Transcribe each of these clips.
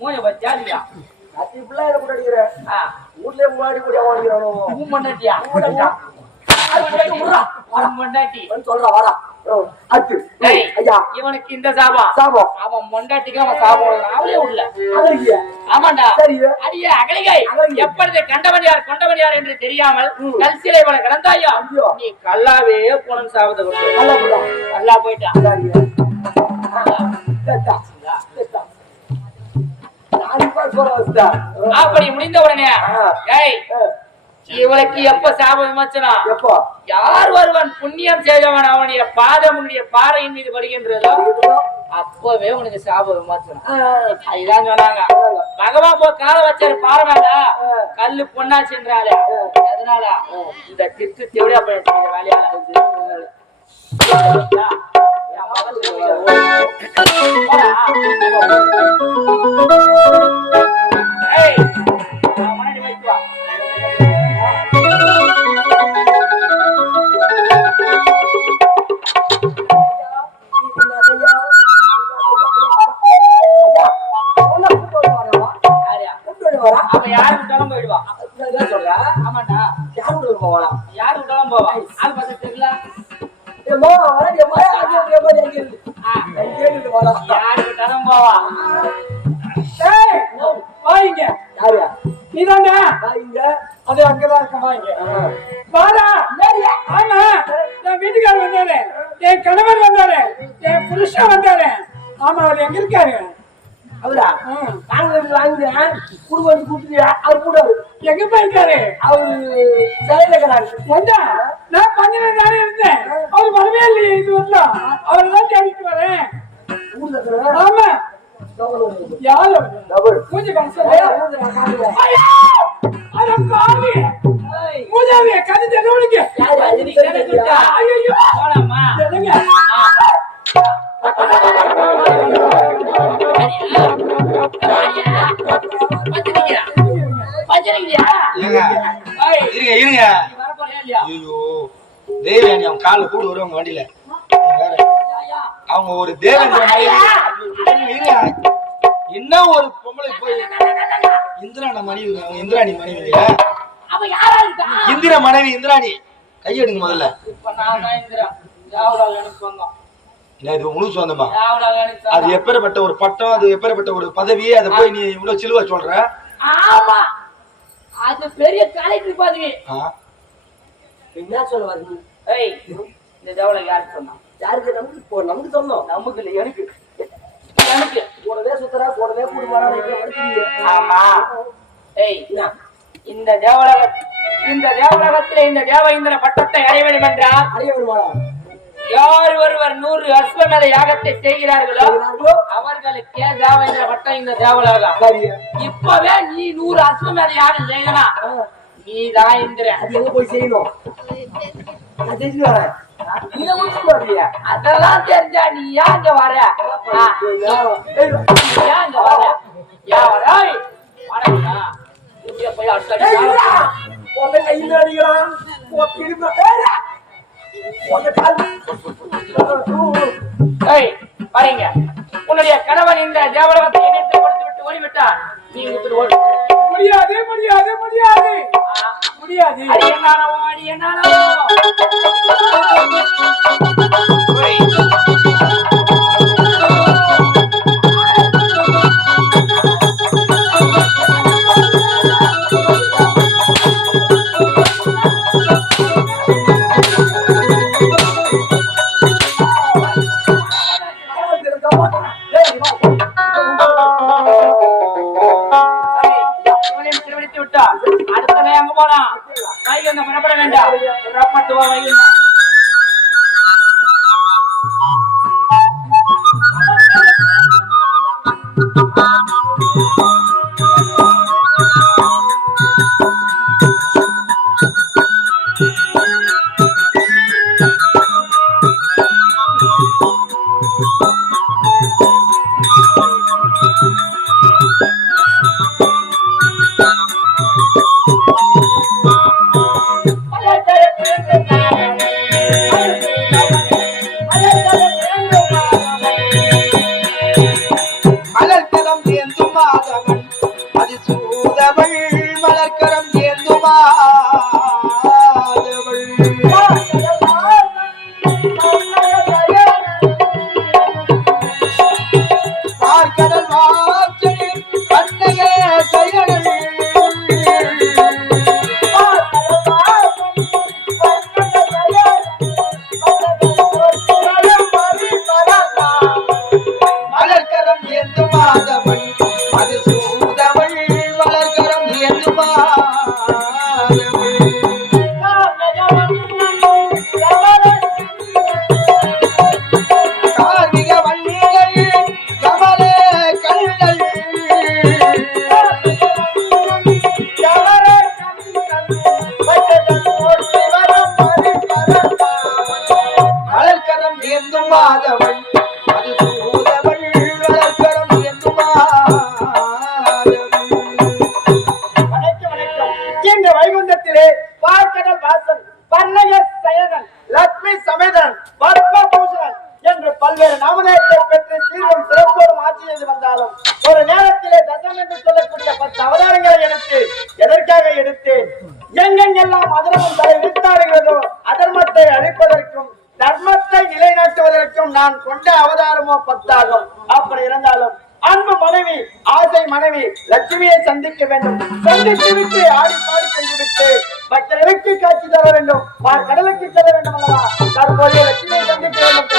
மூணு பச்சாலியா அத்தி பிள்ளைய கூட அடிக்கிறேன் வீட்லயே முன்னாடி கூட வாங்கிக்கிறானோ மண்டாட்டியா மண்டாட்டி சொல்றா வாடா இவனுக்கு இந்த சாபம் சாபம் அவன் மொண்டாட்டிக்கு அவன் சாபம் அவளே உள்ள ஆமாண்டா அடியே அகலிகை எப்பொழுது கொண்டவன் யார் என்று தெரியாமல் கல் சிலை போல கிடந்தாயோ நீ கல்லாவே போன சாபத்தை கல்லா போயிட்டான் அப்படி முடிந்த உடனே இவளுக்கு எப்ப சாப விமர்சனம் எப்போ யார் ஒருவன் புண்ணியம் செய்தவன் அவனுடைய பாதம் உன்னுடைய பாறையின் மீது படுகின்றதோ அப்பவே உனக்கு சாப விமர்சனம் அதுதான் சொன்னாங்க. பகவான் போ கால வச்சாரு பாரமாடா கல்லு பொண்ணாச்சுன்றாரு. அதனால இந்த திட்டு தேவையா போயிடுச்சு வேலையால வீட்டுக்காரர் வந்தாரு, என் கணவர் வந்தாரு, என் புருஷன் வந்தாரு. ஆமா அவர் எங்க இருக்காரு? அவரா குடும்பம் கூப்பிட்டு அவர் கூட எங்க போயிருக்காரு? அவரு செயலுக்கிறாரு. நான் கொஞ்ச நேரம் தானே இருந்தேன், அவர் வரவே இல்லையே. இது வரலாம் அவர் தான் தேடிட்டு வரேன். ஆமா யாரு கொஞ்சம் கால கூட வருவாங்க வண்டியில. அவங்க ஒரு தேவன் என்ன ஒரு பொம்பளை போய் இந்திராணி மனைவி, இந்திராணி மனைவி, இந்திரா மனைவி இந்திராணி கையெடுங்க முதல்ல. முழு சொந்தமா அது எப்பேற்பட்ட ஒரு பட்டம், அது எப்பேற்பட்ட ஒரு பதவி, அதை போய் நீ இவ்வளவு சிலுவா சொல்ற? ஆமா அது பெரிய கலெக்டர் பதவி. என்ன சொல்லுவாரு? இந்த தேவலை யாருக்கு சொன்னா? யாருக்கு? நமக்கு நமக்கு சொன்னோம். நமக்கு இல்லை, எனக்கு எனக்கு கூடவே சுத்தரா கூடவே கூடுவாரா? ஆமா இந்த தேவலகத்திலே இந்த தேவேந்திர பட்டத்தை அடைய வேண்டும் என்றால் அடைய வேண்டுமா? யார் ஒருவர் 100 அஸ்வமேத யாகத்தை செய்கிறார்களோ அவர்களுக்கே தேவேந்திர பட்டம் இந்த தேவலகம். இப்பவே நீ 100 அஸ்வமேத யாகம் செய்யணும். நீதான் இந்திரன். அது எங்க போய் செய்யணும்? அதெல்லாம் தெரிஞ்சா நீ ஏங்க வர? ஏங்க வர? பாருங்க, உன்னுடைய கணவன் இந்த தேவலகத்தை இணைத்து கொடுத்து விட்டு ஓடிவிட்டார். நீ முடியாது முடியாது முடியாது முடியாது. என்னானோ அடுத்த அங்க போனா வைகுண்டம் புறப்பட வேண்டாம். புறப்பட்டு வைகுண்டம். ராஜ்யத்தை பெற்று சீரும் சிறப்போடும் ஆட்சி செய்து வந்தாலும் ஒரு நேரத்திலே தசம் என்று சொல்லக்கூடிய 10 அவதாரங்களை எடுத்து எதற்காக எடுத்தேன்? எங்கெங்கெல்லாம் அதர்மம் தலை விரித்தாடுகிறதோ அதர்மத்தை அழிப்பதற்கும் தர்மத்தை நிலைநாட்டுவதற்கும் நான் கொண்ட அவதாரமோ 10 ஆகும். அப்படி இருந்தாலும் அன்பு மனைவி, ஆசை மனைவி லட்சுமியை சந்திக்க வேண்டும். சந்தித்து விட்டு ஆடி பாடி சென்று விட்டு பக்தர்களுக்கு காட்சி தர வேண்டும். கடலுக்கு செல்ல வேண்டும் அல்லவா? தற்போதைய லட்சுமியை சந்திக்க வேண்டும்.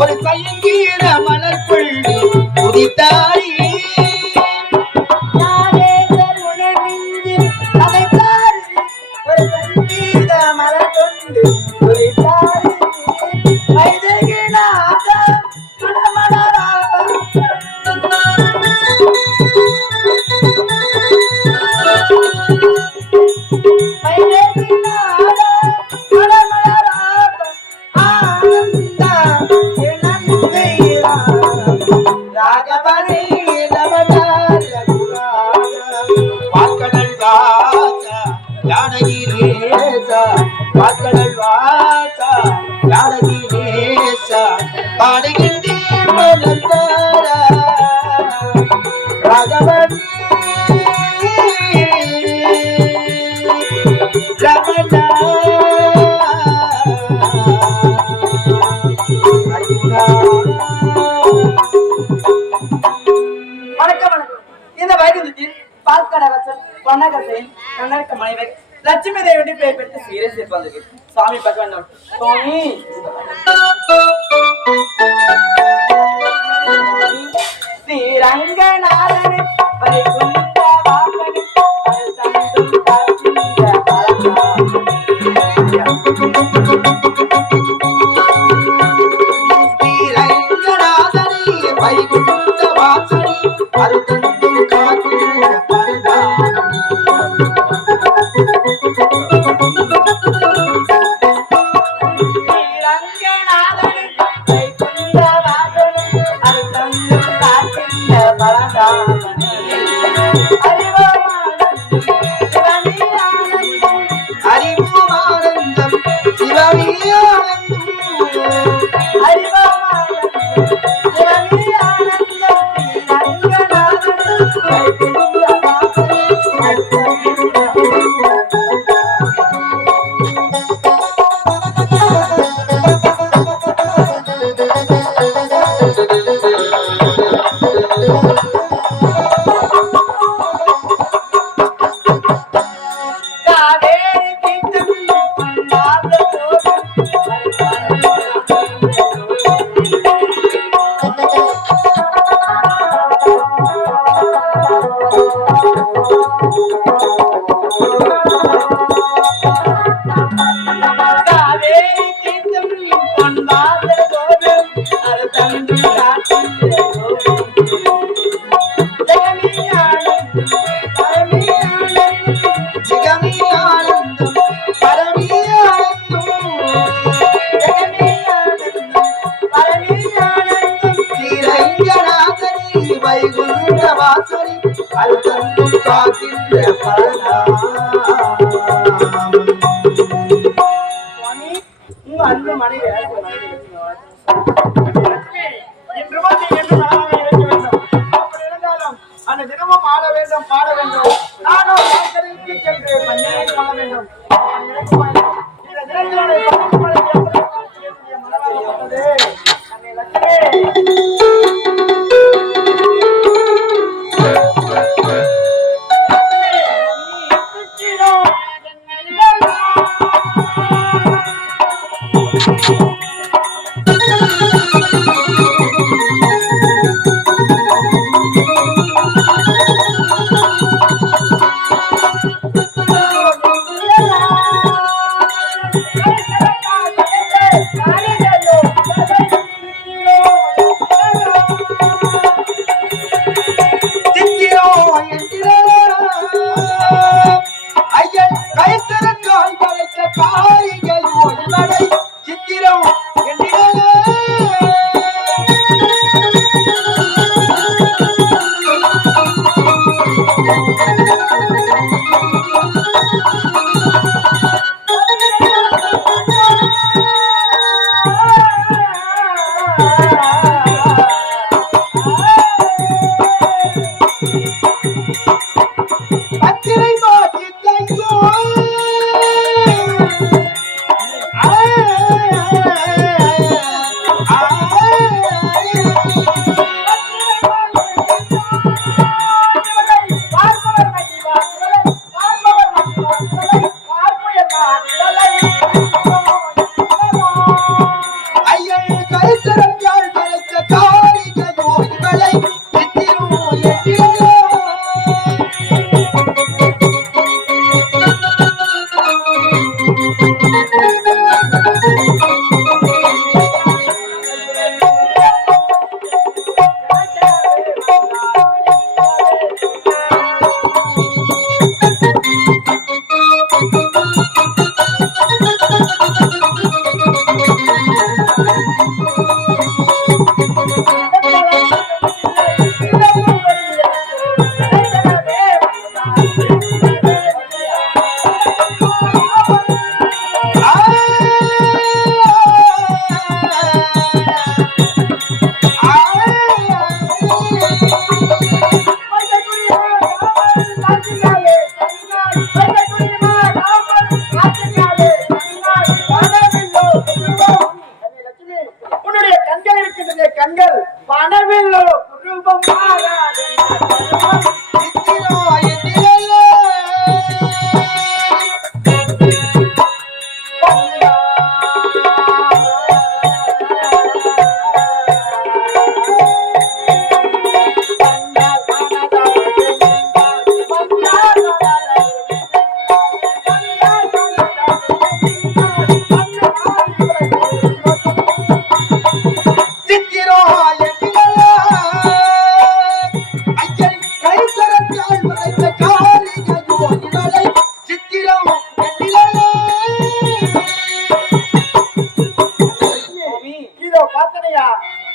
ஒரு சயங்கீர மலர்க்குள் உதித்தாய் லட்சுமி தேவி பேர் பெற்று சீரை சேர்ப்பாங்க. சுவாமி பகவான் சுவாமி ஸ்ரீரங்கநாதனே பரிசுத்த வாசனே பரிசுத்தம் காட்சிய பரமா ஸ்ரீரங்கநாதனே பரிசுத்த வாசனே பரிசுத்தம் காட்சிய பரமா மனைவி இன்று வந்து என்று நலமாக இருக்க வேண்டும். அப்படி இருந்தாலும் அந்த தினமும் ஆட வேண்டும், பாட வேண்டும். நானும் நாட்களுக்கு சென்று மண்ணை காண வேண்டும். இந்த தினத்தினுடைய மனமாகப்பட்டது அன்னை லட்சுமி. கண்கள் பணவில்லோ ரூபம்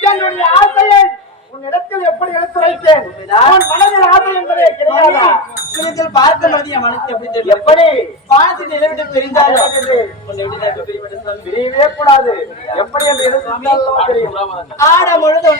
என்னுடைய ஆசையை உன்னிடத்தில் எப்படி எடுத்துரைத்தேன்? மனதில் ஆசை என்பதே கிடையாதா? பார்க்க மனதிய மனசு எப்படி தெரியும்? எப்படி பானத்தை நிலவிட்டு பிரிந்தாலும் பிரியவே கூடாது. எப்படி என்று எடுத்து தெரியும். ஆட பொழுது